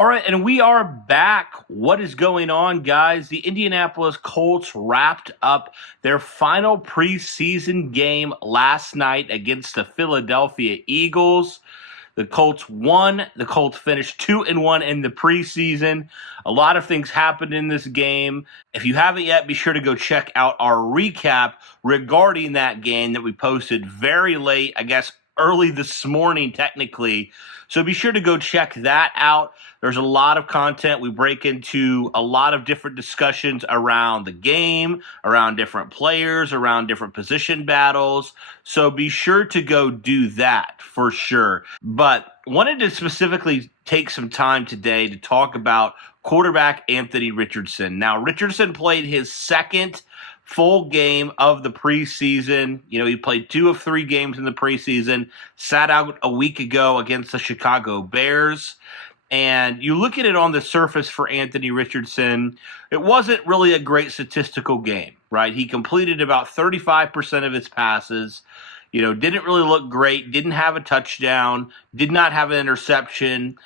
All right, and we are back. What is going on, guys? The Indianapolis Colts wrapped up their final preseason game last night against the Philadelphia Eagles. The Colts won. The Colts finished 2-1 in the preseason. A lot of things happened in this game. If you haven't yet, be sure to go check out our recap regarding that game that we posted very late, I guess early this morning, technically. So be sure to go check that out. There's a lot of content. We break into a lot of different discussions around the game, around different players, around different position battles. So be sure to go do that for sure. But wanted to specifically take some time today to talk about quarterback Anthony Richardson. Now, Richardson played his second full game of the preseason. He played 2 of 3 games in the preseason, sat out a week ago against the Chicago Bears. And you look at it on the surface for Anthony Richardson, it wasn't really a great statistical game, right? He completed about 35% of his passes, didn't really look great, didn't have a touchdown, did not have an interception.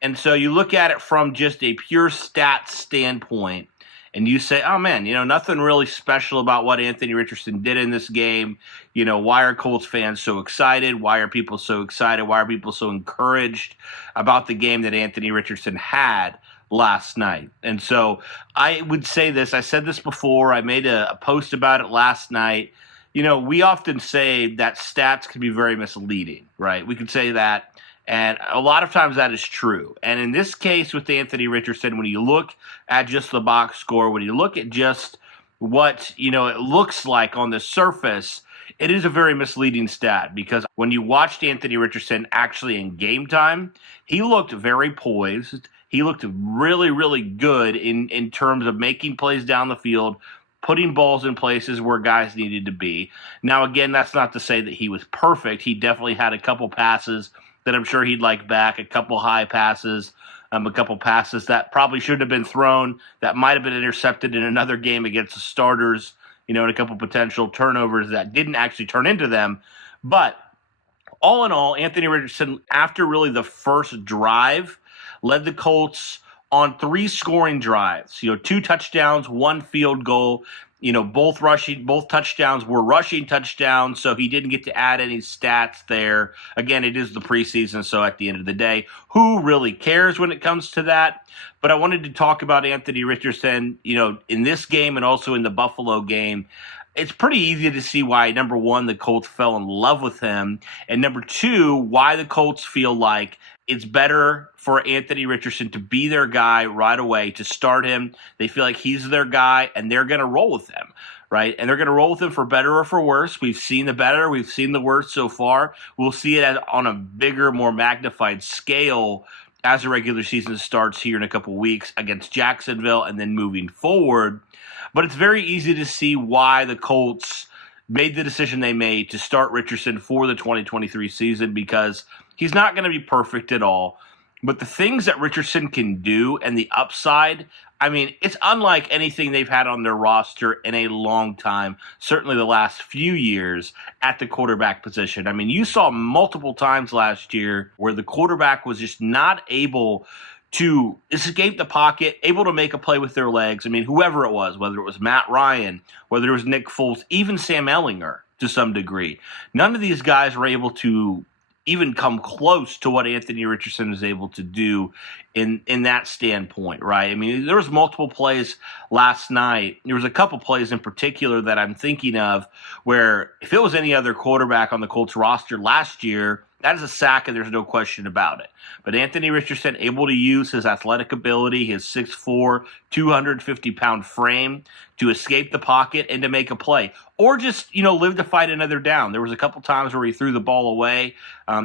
And so you look at it from just a pure stats standpoint, and you say, oh, man, nothing really special about what Anthony Richardson did in this game. Why are Colts fans so excited? Why are people so excited? Why are people so encouraged about the game that Anthony Richardson had last night? And so I would say this. I said this before. I made a post about it last night. We often say that stats can be very misleading, right? We could say that. And a lot of times that is true. And in this case with Anthony Richardson, when you look at just the box score, when you look at just what, it looks like on the surface, it is a very misleading stat because when you watched Anthony Richardson actually in game time, he looked very poised. He looked really, really good in terms of making plays down the field, putting balls in places where guys needed to be. Now, again, that's not to say that he was perfect. He definitely had a couple passes that I'm sure he'd like back, a couple high passes, a couple passes that probably shouldn't have been thrown, that might have been intercepted in another game against the starters, and a couple potential turnovers that didn't actually turn into them. But all in all, Anthony Richardson, after really the first drive, led the Colts on 3 scoring drives, 2 touchdowns, 1 field goal. Both touchdowns were rushing touchdowns, so he didn't get to add any stats there. Again, it is the preseason, so at the end of the day, who really cares when it comes to that? But I wanted to talk about Anthony Richardson, in this game and also in the Buffalo game. It's pretty easy to see why, number one, the Colts fell in love with him, and number two, why the Colts feel like it's better for Anthony Richardson to be their guy right away, to start him. They feel like he's their guy, and they're going to roll with him, right? And they're going to roll with him for better or for worse. We've seen the better. We've seen the worse so far. We'll see it on a bigger, more magnified scale as the regular season starts here in a couple weeks against Jacksonville and then moving forward. But it's very easy to see why the Colts made the decision they made to start Richardson for the 2023 season, because he's not going to be perfect at all. But the things that Richardson can do and the upside, it's unlike anything they've had on their roster in a long time, certainly the last few years at the quarterback position. You saw multiple times last year where the quarterback was just not able to escape the pocket, able to make a play with their legs. Whoever it was, whether it was Matt Ryan, whether it was Nick Foles, even Sam Ehlinger to some degree. None of these guys were able to even come close to what Anthony Richardson is able to do in that standpoint, right? There was multiple plays last night. There was a couple plays in particular that I'm thinking of where if it was any other quarterback on the Colts roster last year, that is a sack, and there's no question about it. But Anthony Richardson able to use his athletic ability, his 6'4", 250-pound frame to escape the pocket and to make a play. Or just, live to fight another down. There was a couple times where he threw the ball away.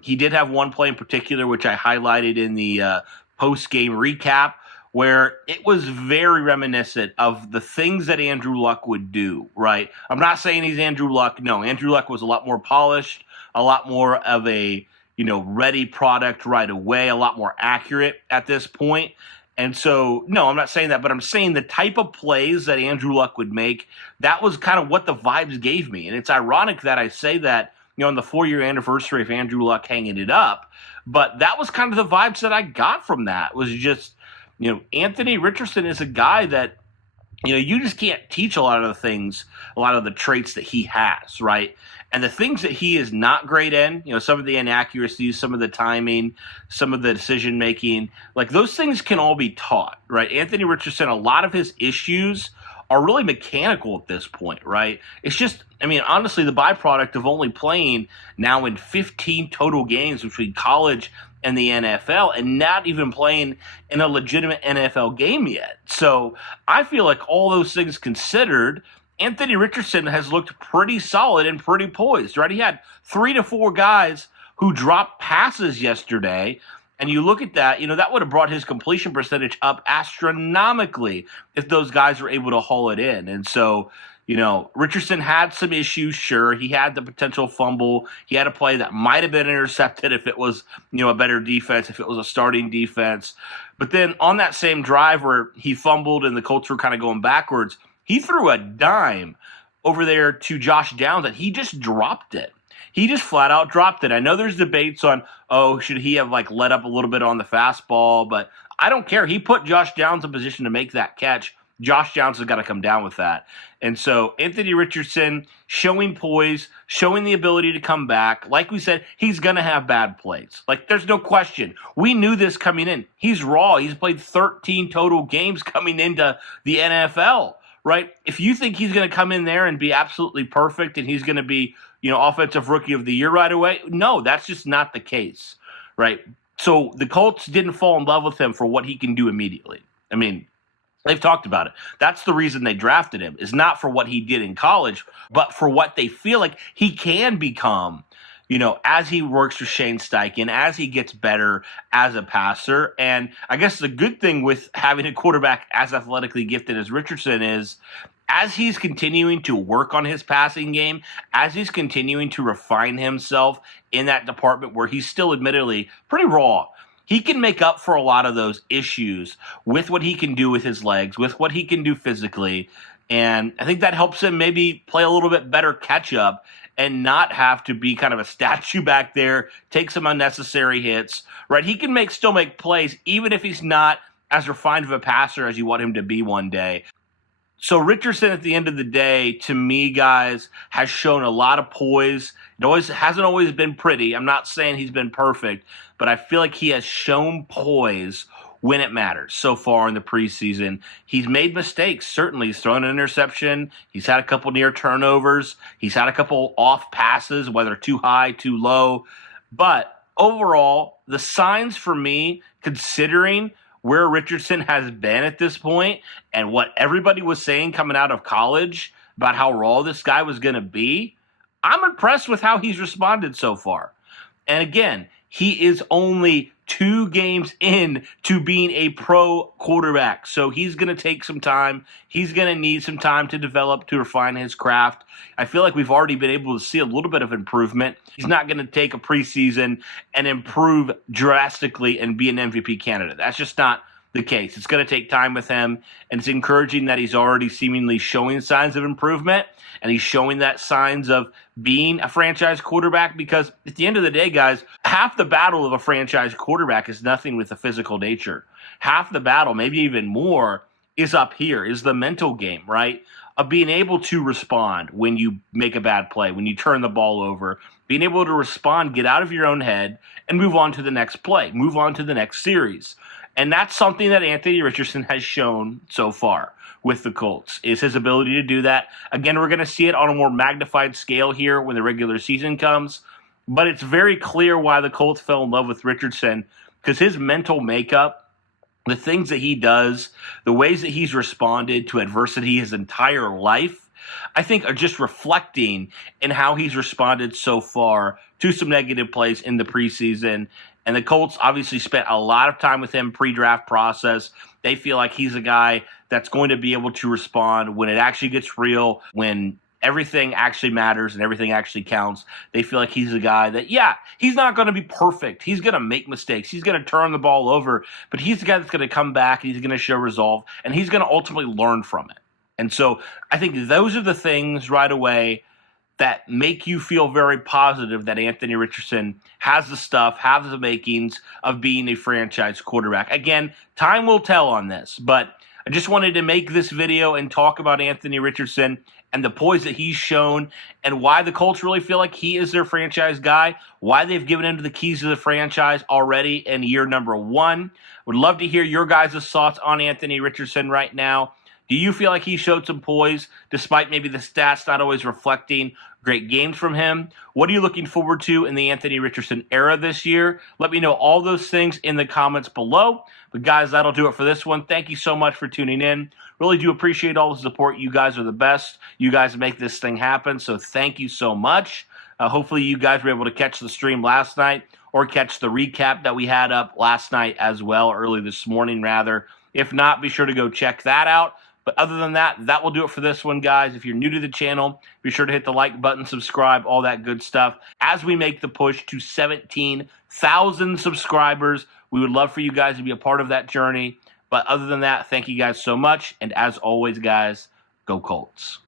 He did have one play in particular, which I highlighted in the post-game recap, where it was very reminiscent of the things that Andrew Luck would do, right? I'm not saying he's Andrew Luck. No, Andrew Luck was a lot more polished, a lot more of a, ready product right away, a lot more accurate at this point. And so, no, I'm not saying that, but I'm saying the type of plays that Andrew Luck would make, that was kind of what the vibes gave me. And it's ironic that I say that on the 4-year anniversary of Andrew Luck hanging it up. But that was kind of the vibes that I got from that, was just, Anthony Richardson is a guy that, you just can't teach a lot of the things, a lot of the traits that he has, right? And the things that he is not great in, some of the inaccuracies, some of the timing, some of the decision making, like those things can all be taught, right? Anthony Richardson, a lot of his issues are really mechanical at this point, right? It's just, honestly, the byproduct of only playing now in 15 total games between college and the NFL, and not even playing in a legitimate NFL game yet. So I feel like all those things considered, Anthony Richardson has looked pretty solid and pretty poised, right? He had 3 to 4 guys who dropped passes yesterday, and you look at that, that would have brought his completion percentage up astronomically if those guys were able to haul it in. And so, Richardson had some issues, sure. He had the potential fumble. He had a play that might have been intercepted if it was, a better defense, if it was a starting defense. But then on that same drive where he fumbled and the Colts were kind of going backwards, he threw a dime over there to Josh Downs and he just dropped it. He just flat out dropped it. I know there's debates on, should he have let up a little bit on the fastball, but I don't care. He put Josh Downs in position to make that catch. Josh Downs has got to come down with that. And so Anthony Richardson showing poise, showing the ability to come back. Like we said, he's going to have bad plays. There's no question. We knew this coming in. He's raw. He's played 13 total games coming into the NFL, right? If you think he's going to come in there and be absolutely perfect and he's going to be, offensive rookie of the year right away, no, that's just not the case, right? So the Colts didn't fall in love with him for what he can do immediately. They've talked about it. That's the reason they drafted him, is not for what he did in college, but for what they feel like he can become, as he works with Shane Steichen, as he gets better as a passer. And I guess the good thing with having a quarterback as athletically gifted as Richardson is, as he's continuing to work on his passing game, as he's continuing to refine himself in that department where he's still admittedly pretty raw, he can make up for a lot of those issues with what he can do with his legs, with what he can do physically. And I think that helps him maybe play a little bit better catch up and not have to be kind of a statue back there, take some unnecessary hits, right? He can still make plays, even if he's not as refined of a passer as you want him to be one day. So Richardson, at the end of the day, to me, guys, has shown a lot of poise. It hasn't always been pretty. I'm not saying he's been perfect, but I feel like he has shown poise when it matters so far in the preseason. He's made mistakes, certainly. He's thrown an interception. He's had a couple near turnovers. He's had a couple off passes, whether too high, too low. But overall, the signs for me, considering where Richardson has been at this point and what everybody was saying coming out of college about how raw this guy was going to be, I'm impressed with how he's responded so far. And again, he is only 2 games in to being a pro quarterback. So he's going to take some time. He's going to need some time to develop, to refine his craft. I feel like we've already been able to see a little bit of improvement. He's not going to take a preseason and improve drastically and be an MVP candidate. That's just not the case. It's going to take time with him, and it's encouraging that he's already seemingly showing signs of improvement, and he's showing that signs of being a franchise quarterback, because at the end of the day, guys, half the battle of a franchise quarterback is nothing with the physical nature. Half the battle, maybe even more, is up here, is the mental game, right? Of being able to respond when you make a bad play, when you turn the ball over, being able to respond, get out of your own head, and move on to the next play, move on to the next series. And that's something that Anthony Richardson has shown so far with the Colts, is his ability to do that. Again, we're going to see it on a more magnified scale here when the regular season comes. But it's very clear why the Colts fell in love with Richardson, because his mental makeup, the things that he does, the ways that he's responded to adversity his entire life, I think are just reflecting in how he's responded so far to some negative plays in the preseason. And the Colts obviously spent a lot of time with him pre-draft process. They feel like he's a guy that's going to be able to respond when it actually gets real, when everything actually matters and everything actually counts. They feel like he's a guy that, he's not going to be perfect. He's going to make mistakes. He's going to turn the ball over, but he's the guy that's going to come back, and he's going to show resolve, and he's going to ultimately learn from it. And so I think those are the things right away that make you feel very positive that Anthony Richardson has the stuff, has the makings of being a franchise quarterback. Again, time will tell on this, but I just wanted to make this video and talk about Anthony Richardson and the poise that he's shown and why the Colts really feel like he is their franchise guy, why they've given him the keys to the franchise already in year number 1. Would love to hear your guys' thoughts on Anthony Richardson right now. Do you feel like he showed some poise despite maybe the stats not always reflecting great games from him? What are you looking forward to in the Anthony Richardson era this year? Let me know all those things in the comments below. But guys, that'll do it for this one. Thank you so much for tuning in. Really do appreciate all the support. You guys are the best. You guys make this thing happen. So thank you so much. Hopefully you guys were able to catch the stream last night or catch the recap that we had up last night as well, early this morning rather. If not, be sure to go check that out. But other than that, that will do it for this one, guys. If you're new to the channel, be sure to hit the like button, subscribe, all that good stuff. As we make the push to 17,000 subscribers, we would love for you guys to be a part of that journey. But other than that, thank you guys so much. And as always, guys, go Colts.